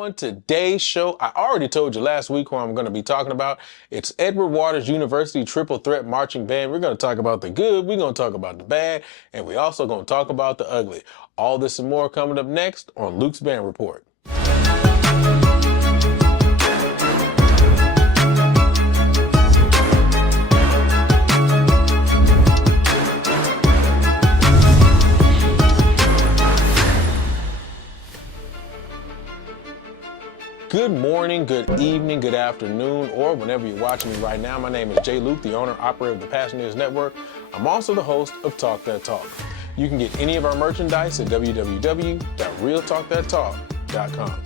On today's show, I already told you last week who I'm going to be talking about. It's Edward Waters University Triple Threat Marching Band. We're going to talk about the good, we're going to talk about the bad, and we also going to talk about the ugly. All this and more coming up next on Luke's Band Report. Good morning, good evening, good afternoon, or whenever you're watching me right now. My name is Jay Luke, the owner and operator of the Passioneers Network. I'm also the host of Talk That Talk. You can get any of our merchandise at www.realtalkthattalk.com.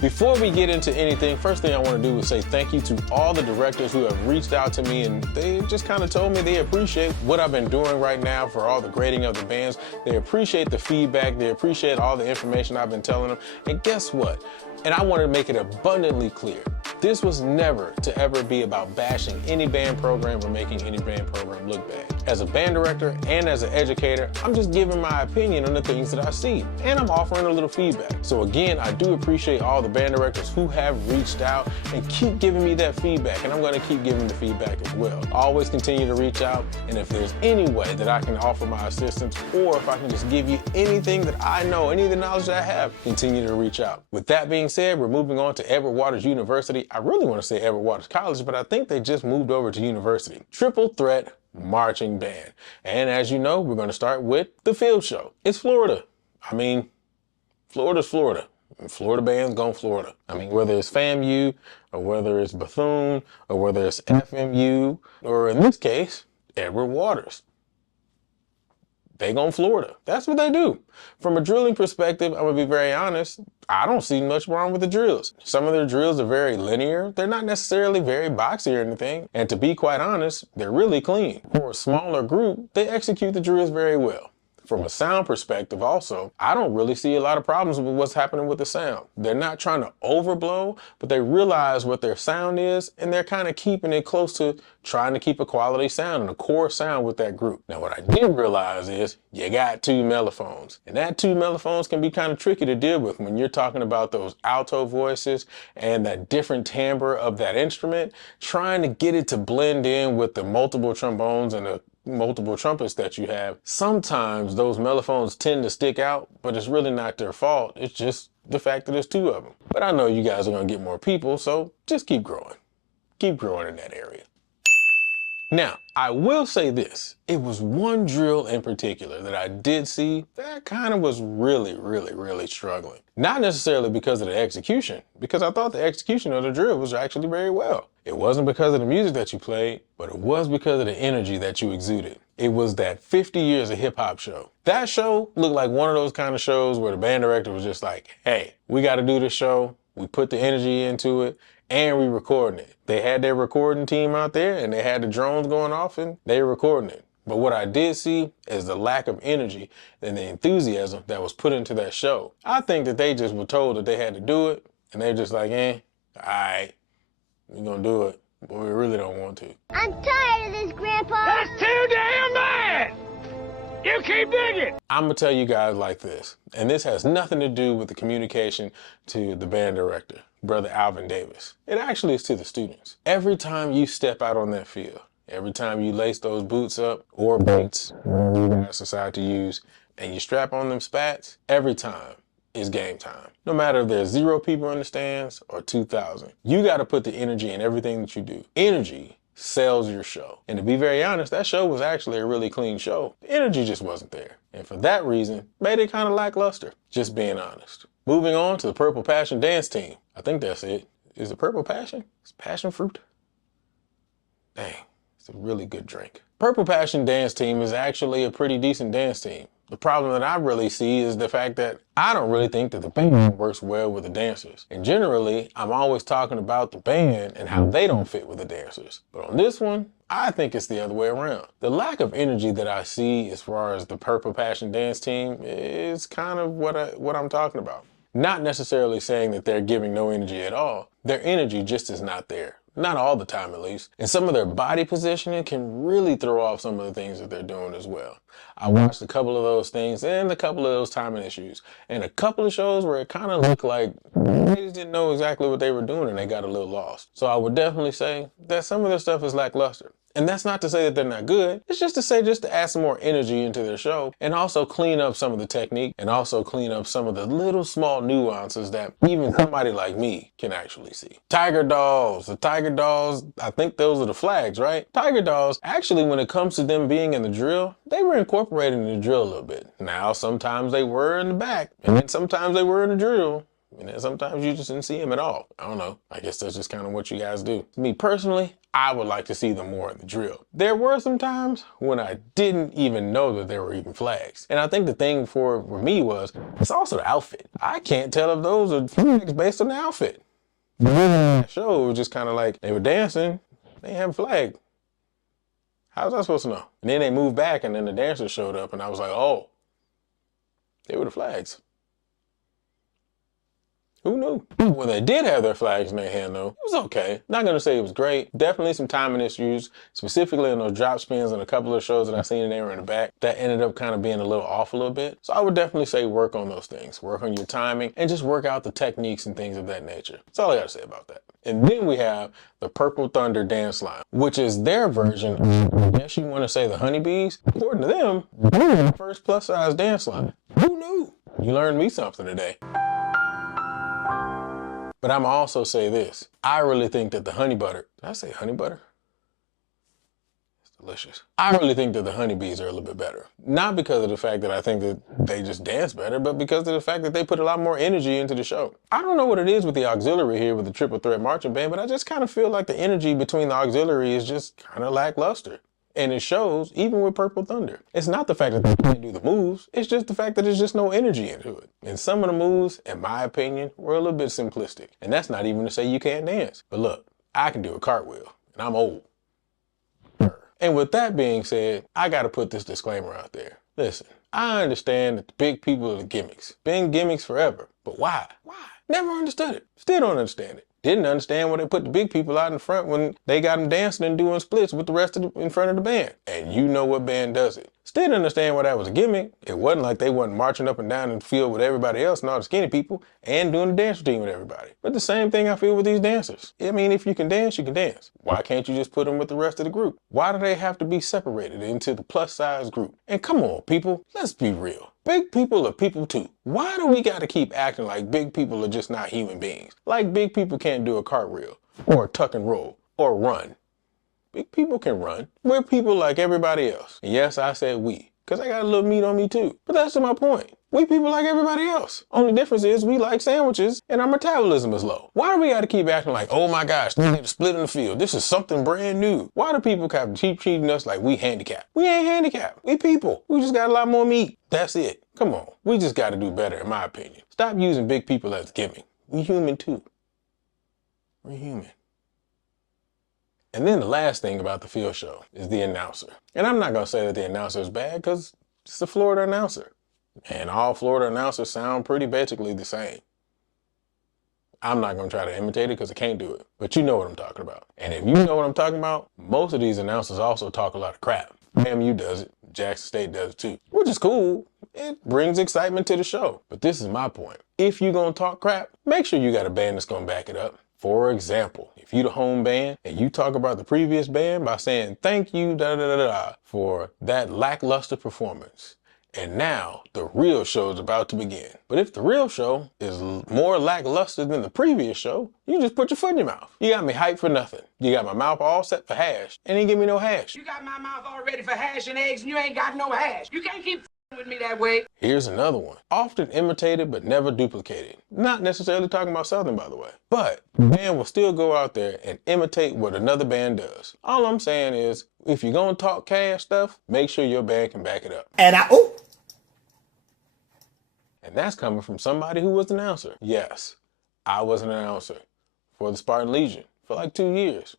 Before we get into anything, first thing I want to do is say thank you to all the directors who have reached out to me, and they just kind of told me they appreciate what I've been doing right now for all the grading of the bands. They appreciate the feedback. They appreciate all the information I've been telling them. And guess what? And I want to make it abundantly clear. This was never to ever be about bashing any band program or making any band program look bad. As a band director and as an educator, I'm just giving my opinion on the things that I see, and I'm offering a little feedback. So again, I do appreciate all the band directors who have reached out and keep giving me that feedback, and I'm going to keep giving the feedback as well. Always continue to reach out, and if there's any way that I can offer my assistance, or if I can just give you anything that I know, any of the knowledge that I have, continue to reach out. With that being said, we're moving on to Edward Waters University. I really want to say Edward Waters College, but I think they just moved over to university. Triple Threat Marching Band. And as you know, we're going to start with the field show. It's Florida. I mean, Florida's Florida. Florida band's gone Florida. I mean, whether it's FAMU or whether it's Bethune or whether it's FMU or in this case, Edward Waters. They gone Florida. That's what they do. From a drilling perspective, I'm gonna be very honest, I don't see much wrong with the drills. Some of their drills are very linear. They're not necessarily very boxy or anything. And to be quite honest, they're really clean. For a smaller group, they execute the drills very well. From a sound perspective also, I don't really see a lot of problems with what's happening with the sound. They're not trying to overblow, but they realize what their sound is, and they're kind of keeping it close to trying to keep a quality sound and a core sound with that group. Now, what I did realize is you got two mellophones, and that two mellophones can be kind of tricky to deal with when you're talking about those alto voices and that different timbre of that instrument, trying to get it to blend in with the multiple trombones and the multiple trumpets that you have. Sometimes those mellophones tend to stick out, but it's really not their fault. It's just the fact that there's two of them. But I know you guys are going to get more people, so just keep growing. Keep growing in that area. Now, I will say this. It was one drill in particular that I did see that kind of was really struggling. Not necessarily because of the execution, because I thought the execution of the drill was actually very well. It wasn't because of the music that you played, but it was because of the energy that you exuded. It was that 50 years of hip hop show. That show looked like one of those kind of shows where the band director was just like, hey, we got to do this show. We put the energy into it, and we recording it. They had their recording team out there, and they had the drones going off, and they were recording it. But what I did see is the lack of energy and the enthusiasm that was put into that show. I think that they just were told that they had to do it, and they're just like, all right, we're gonna do it, but we really don't want to. I'm tired of this, Grandpa. That's too damn bad! You keep digging! I'm gonna tell you guys like this, and this has nothing to do with the communication to the band director, Brother Alvin Davis. It actually is to the students. Every time you step out on that field, every time you lace those boots up, or boots, whatever you guys decide to use, and you strap on them spats, every time is game time. No matter if there's 0 people in the stands or 2,000, you gotta put the energy in everything that you do. Energy sells your show. And to be very honest, that show was actually a really clean show. The energy just wasn't there. And for that reason, made it kind of lackluster, just being honest. Moving on to the Purple Passion Dance Team. I think that's it. Is it Purple Passion? It's passion fruit? Dang, it's a really good drink. Purple Passion Dance Team is actually a pretty decent dance team. The problem that I really see is the fact that I don't really think that the band works well with the dancers. And generally, I'm always talking about the band and how they don't fit with the dancers. But on this one, I think it's the other way around. The lack of energy that I see as far as the Purple Passion Dance Team is kind of what I'm talking about. Not necessarily saying that they're giving no energy at all. Their energy just is not there. Not all the time, at least. And some of their body positioning can really throw off some of the things that they're doing as well. I watched a couple of those things and a couple of those timing issues. And a couple of shows where it kind of looked like they just didn't know exactly what they were doing and they got a little lost. So I would definitely say that some of their stuff is lackluster. And that's not to say that they're not good. It's just to say just to add some more energy into their show and also clean up some of the technique and also clean up some of the little small nuances that even somebody like me can actually see. Tiger dolls. The tiger dolls, I think those are the flags, right? Tiger dolls, actually when it comes to them being in the drill, they were incorporated in the drill a little bit. Now, sometimes they were in the back and then sometimes they were in the drill. And then sometimes you just didn't see them at all. I don't know. I guess that's just kind of what you guys do. Me personally, I would like to see them more in the drill. There were some times when I didn't even know that there were even flags. And I think the thing for me was, it's also the outfit. I can't tell if those are flags based on the outfit. The show was just kind of like, they were dancing, they didn't have a flag. How was I supposed to know? And then they moved back and then the dancers showed up and I was like, oh, they were the flags. Who knew? When they did have their flags in their hand though, it was okay. Not gonna say it was great. Definitely some timing issues, specifically in those drop spins and a couple of shows that I've seen they were in the back that ended up kind of being a little off a little bit. So I would definitely say work on those things. Work on your timing and just work out the techniques and things of that nature. That's all I gotta say about that. And then we have the Purple Thunder dance line, which is their version of, I guess you want to say the Honeybees. According to them, the first plus size dance line. Who knew? You learned me something today. But I'm also say this. I really think that the honey butter, did I say honey butter? It's delicious. I really think that the honeybees are a little bit better. Not because of the fact that I think that they just dance better, but because of the fact that they put a lot more energy into the show. I don't know what it is with the auxiliary here with the Triple Threat Marching Band, but I just kind of feel like the energy between the auxiliary is just kind of lackluster. And it shows even with Purple Thunder. It's not the fact that they can't do the moves, it's just the fact that there's just no energy into it. And some of the moves, in my opinion, were a little bit simplistic. And that's not even to say you can't dance. But look, I can do a cartwheel, and I'm old. And with that being said, I gotta put this disclaimer out there. Listen, I understand that the big people are the gimmicks. Been gimmicks forever, but why? Why? Never understood it. Still don't understand it. Didn't understand why they put the big people out in front when they got them dancing and doing splits with the rest of in front of the band. And you know what band does it. Still didn't understand why that was a gimmick. It wasn't like they wasn't marching up and down in the field with everybody else and all the skinny people and doing the dance routine with everybody. But the same thing I feel with these dancers. I mean, if you can dance, you can dance. Why can't you just put them with the rest of the group? Why do they have to be separated into the plus size group? And come on, people, let's be real. Big people are people too. Why do we gotta keep acting like big people are just not human beings? Like big people can't do a cartwheel, or a tuck and roll, or run. Big people can run. We're people like everybody else. And yes, I said we, because I got a little meat on me too. But that's to my point. We people like everybody else. Only difference is we like sandwiches and our metabolism is low. Why do we gotta keep acting like, oh my gosh, they need to split in the field. This is something brand new. Why do people keep treating us like we handicapped? We ain't handicapped. We people. We just got a lot more meat. That's it. Come on. We just gotta do better in my opinion. Stop using big people as a gimmick. We human too. We're human. And then the last thing about the field show is the announcer. And I'm not gonna say that the announcer is bad because it's a Florida announcer. And all Florida announcers sound pretty basically the same. I'm not gonna try to imitate it because I can't do it, but you know what I'm talking about. And if you know what I'm talking about, most of these announcers also talk a lot of crap. FAMU does it, Jackson State does it too, which is cool. It brings excitement to the show. But this is my point. If you're gonna talk crap, make sure you got a band that's gonna back it up. For example, if you the home band and you talk about the previous band by saying thank you for that lackluster performance. And now the real show is about to begin. But if the real show is more lackluster than the previous show, you just put your foot in your mouth. You got me hyped for nothing. You got my mouth all set for hash and ain't give me no hash. You got my mouth all ready for hash and eggs and you ain't got no hash. You can't keep with me that way. Here's another one. Often imitated but never duplicated. Not necessarily talking about Southern, by the way. But the band will still go out there and imitate what another band does. All I'm saying is, if you're gonna talk cash stuff, make sure your band can back it up. And that's coming from somebody who was an announcer. Yes, I was an announcer for the Spartan Legion for like 2 years.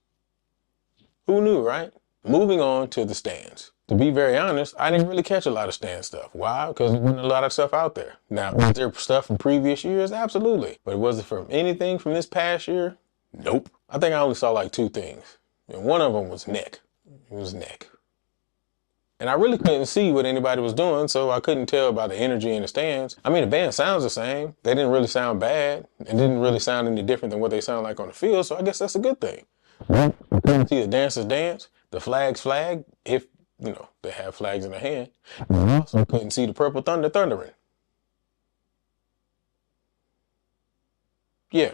Who knew, right? moving on to the stands. To be very honest, I didn't really catch a lot of stand stuff. Why? Because there wasn't a lot of stuff out there. Now, was there stuff from previous years? Absolutely. But was it from anything from this past year? Nope. I think I only saw like 2 things. And one of them was neck. It was neck. And I really couldn't see what anybody was doing, so I couldn't tell by the energy in the stands. I mean, the band sounds the same. They didn't really sound bad. It didn't really sound any different than what they sound like on the field, so I guess that's a good thing. I couldn't see the dancers dance, the flags flag, if, you know, they have flags in their hand. I also couldn't see the Purple Thunder thundering. Yeah.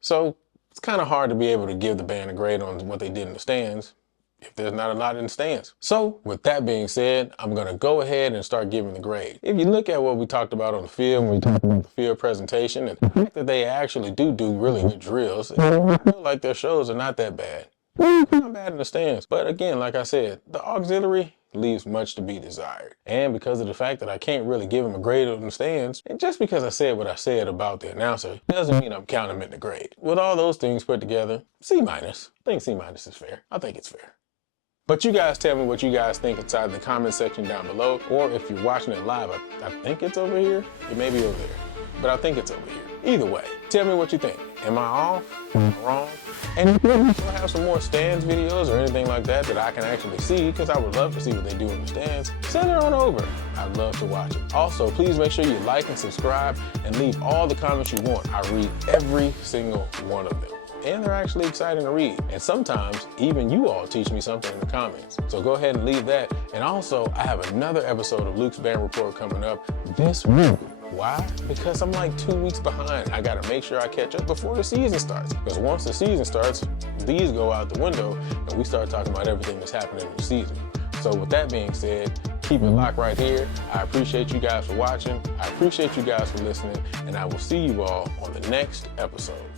So it's kind of hard to be able to give the band a grade on what they did in the stands if there's not a lot in the stands. So with that being said, I'm going to go ahead and start giving the grade. If you look at what we talked about on the field, when we talked about the field presentation, and the fact that they actually do really good drills, I feel like their shows are not that bad. Not bad in the stands. But again, like I said, the auxiliary leaves much to be desired. And because of the fact that I can't really give him a grade on the stands, and just because I said what I said about the announcer, doesn't mean I'm counting him in the grade. With all those things put together, C-. I think C- is fair. I think it's fair. But you guys tell me what you guys think inside the comment section down below, or if you're watching it live, I think it's over here. It may be over there, but I think it's over here. Either way, tell me what you think. Am I off? Am I wrong? And if you have some more stands videos or anything like that that I can actually see, because I would love to see what they do in the stands, send it on over. I'd love to watch it. Also, please make sure you like and subscribe and leave all the comments you want. I read every single one of them. And they're actually exciting to read. And sometimes even you all teach me something in the comments. So go ahead and leave that. And also, I have another episode of Luke's Band Report coming up this week. Why? Because I'm like 2 weeks behind. I gotta make sure I catch up before the season starts. Because once the season starts, these go out the window and we start talking about everything that's happening in the season. So with that being said, keep it locked right here. I appreciate you guys for watching. I appreciate you guys for listening. And I will see you all on the next episode.